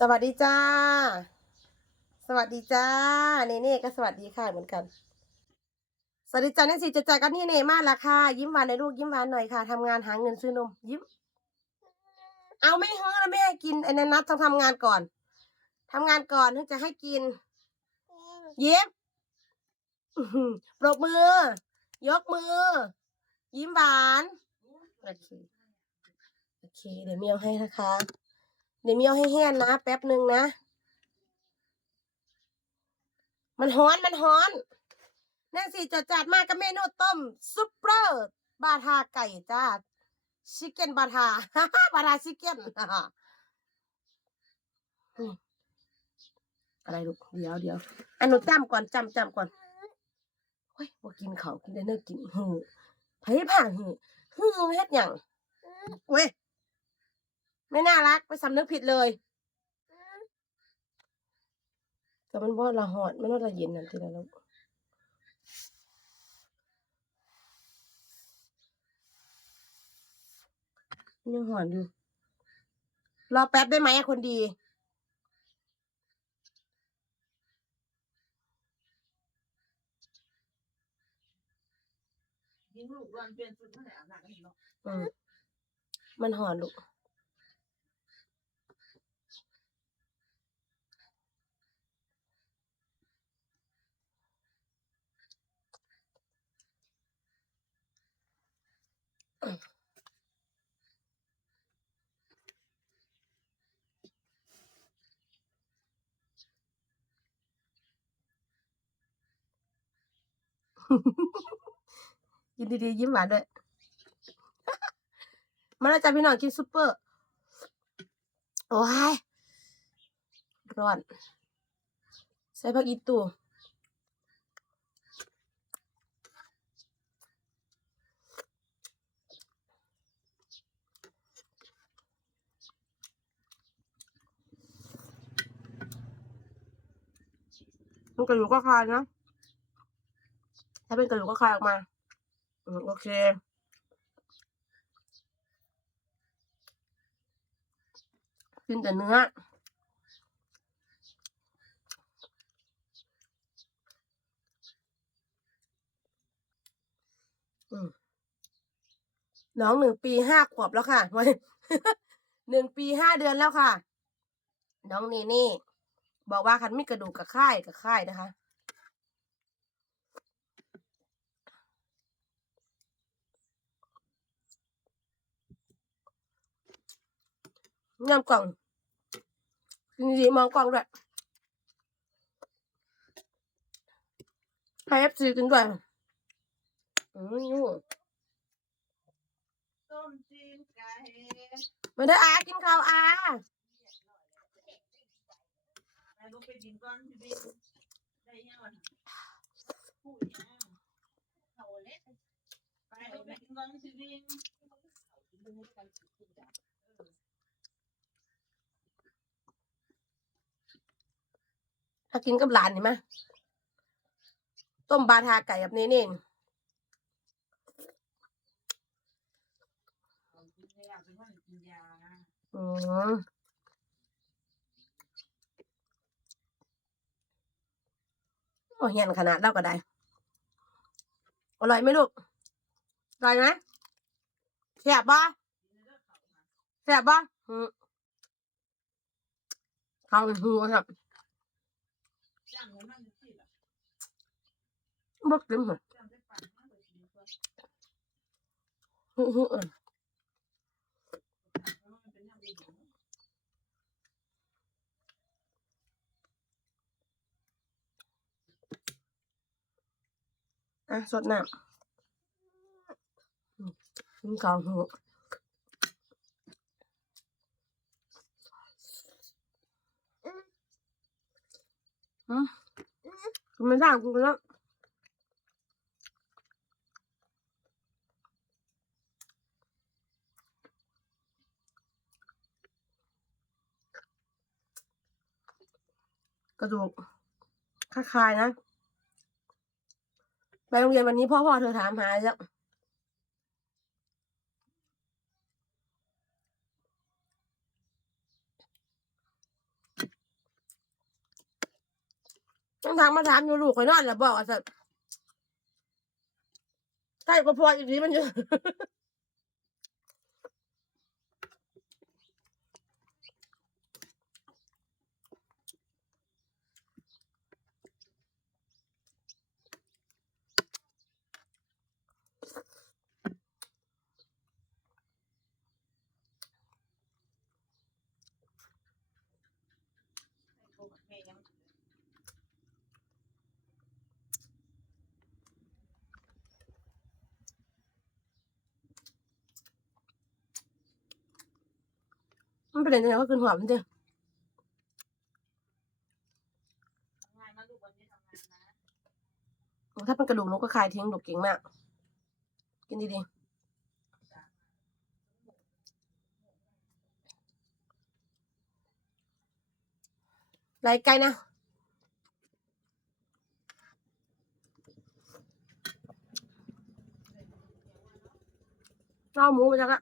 สวัสดีจ้า สวัสดีจ้าเนเน่ก็สวัสดีค่ะเหมือนกัน สวัสดีจ้าเนี่ยสิจะจ่ายกันที่เน่มากละค่ะ ยิ้มหวานในลูกยิ้มหวานหน่อยค่ะทำงานหาเงินซื้อนม ยิ้ม เอาไม่เฮ้อแล้วไม่ให้กินไอ้นันนัดต้องทำงานก่อนทำงานก่อนถึงจะให้กินยิ้มอื้อหือปรบมือ ยกมือ ยิ้มหวาน โอเค โอเค เดี๋ยวเมียวให้นะคะ เดี๋ยวเมียวให้แห้งนะ แป๊บหนึ่งนะ มันฮ้อนมันฮ้อนนั่สิจะจัดมากกับเมนูต้มซุปเปอร์บาทาไก่จ้าชิคเก้นบาทาบาทาชิคเก้นอะไรลูกเดี๋ยวเดี๋ยวอันนูจำก่อนจำจำก่อนเฮ้ยบ่กินเขากินได้เนื้อกินหือไผผ่านหือหือเฮ็ดหยังเว้ย ไม่น่ารักไปสำนึกผิดเลยแต่มันว่าละหอดมันว่าละเย็นนั่นทีละลูกมันยังหอนอยู่ รอแป๊บได้ไหมอะคนดียิงลูกวันเปลี่ยนชุดเมื่อไหร่อาบน้ำกันเนาะอืมมันหอนลูก ยินดีๆยิ้มหวานด้วย มาแล้วจ้าพี่น้องกินซุปเปอร์ โอ้ย ร้อน ใส่ผักอีตูมันกระดูกก็คายนะ ถ้าเป็นกระดูกก็คายออกมาอืมโอเค กินแต่เนื้อ น้องหนึ่งปีห้าขวบแล้วค่ะไว้หนึ่งปีห้าเดือนแล้วค่ะ น้องนี่นี่ บอกว่าคันไม่กระดูกกับค่ายกับค่ายนะคะ งามกล่องจริงๆมองกล่องด้วยให้เอฟซีกินด้วย ถ้ากินกับหลานเห็นไหมต้มบาทาไก่แบบนี้นี่เขากินยาเป็นคนกินยาอืมโอ้เฮียนขนาดเล่าก็ได้ อร่อยไหมลูก อร่อยไหมแซ่บบ่แซ่บบ่อืมข้าวหัวครับ จ้างเงินนั่งที่ละบ่กินเหร อจ้างได้ปั่นมากเลยสิก็ฮึ่มๆเออมันเป็นยังดีอะสดน้ำอืมกินข้าวหัวอืมมันได้กูแล้วกระดูกคล้ายๆนะ ไปโรงเรียนวันนี้พ่อพ่อเธอถามหาแล้ว ทางมาถามอยู่ลูกข่อยนอนแล้วบอกว่าสัตว์ใช่ก็พออีกทีมันอยู่ มันเป็นยังไงก็คืนหัวมันเจ้ทำงถ้าเป็นกระดูกนกก็คายทิ้งลูกเก่งมาก กินดีๆไรไกลนะเอาหมูมาจากละ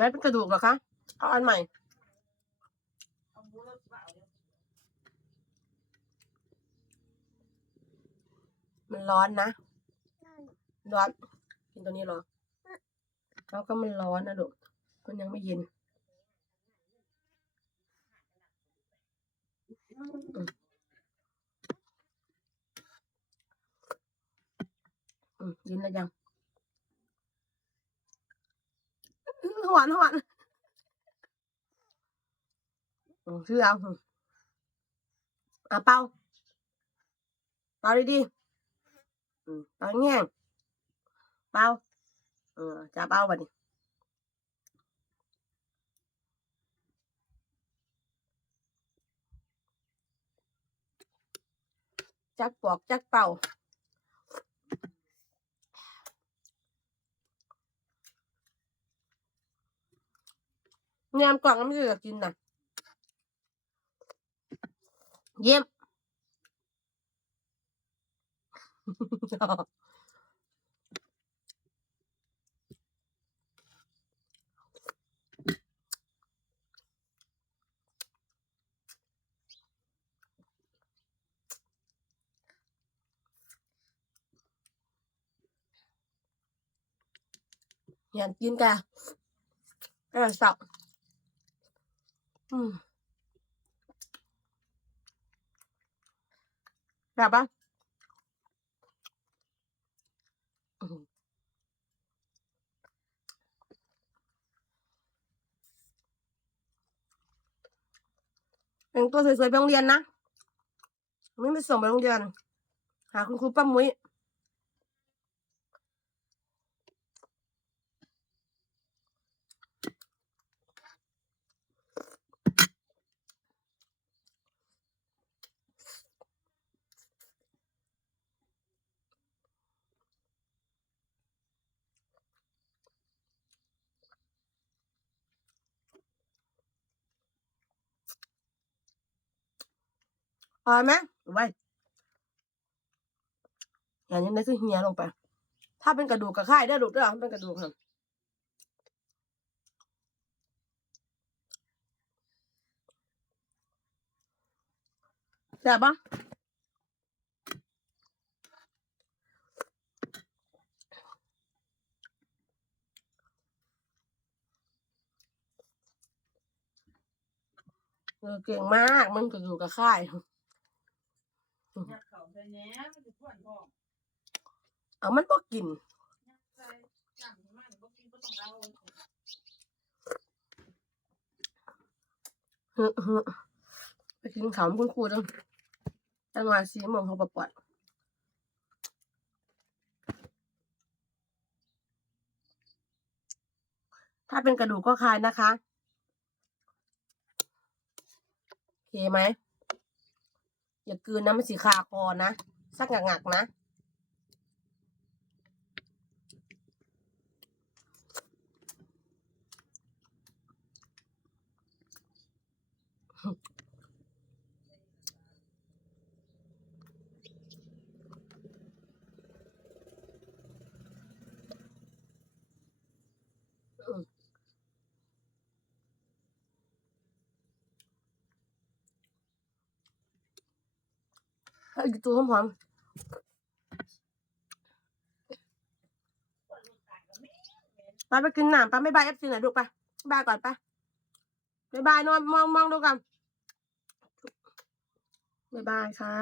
แม้เป็นกระดูกเหรอคะเอาอันใหม่มันร้อนนะ ร้อน กินตัวนี้หรอแล้วก็มันร้อนนะลูกมันยังไม่เย็นอืมเย็นแล้วยังอื้อ หวานหวานอืมชื่อเอาอะเป่าเป่าดีๆอืมเป่าแง่เป่าเออจะเป่าบัดนี้จักปอกจักเป่า แงมกล่องก็ไม่ได้กินนะเยี่ยมอยากกินกะเออสับอืม แบบปะอืมแต่งตัวสวยๆไปโรงเรียนนะไม่ไปส่งไปโรงเรียน หาคุณครูป้ามุ้ย อร่อไหมไว้อย่างนี้นั่นคือเฮียลงไป ถ้าเป็นกระดูกกระค่ายได้ดูกเด้อถ้าเป็นกระดูกค่ะแซ่บปะเออเก่งมาก มันกระดูกกระค่าย ยากเขาใส่แหนมมันจะพ่วนพ่อเอามันบ่กินยากใส่จังมันบ่กินก็ต้องเอาฮ้อเฮ้อไปกินข้าวกับคุณครูจังจังหวะสีโมงเขาปปอดถ้าเป็นกระดูกก็คลายนะคะ โอเคไหม อย่ากลืนนะมันสีขาคอนะสักหงักๆนะ อืม เอาอีกตัวหอมๆไปไปกินหนามไปไม่บายเอฟซีหน่อยดูไปบายก่อนไปบายบายนอนมองมองดูกันบายบายค่ะ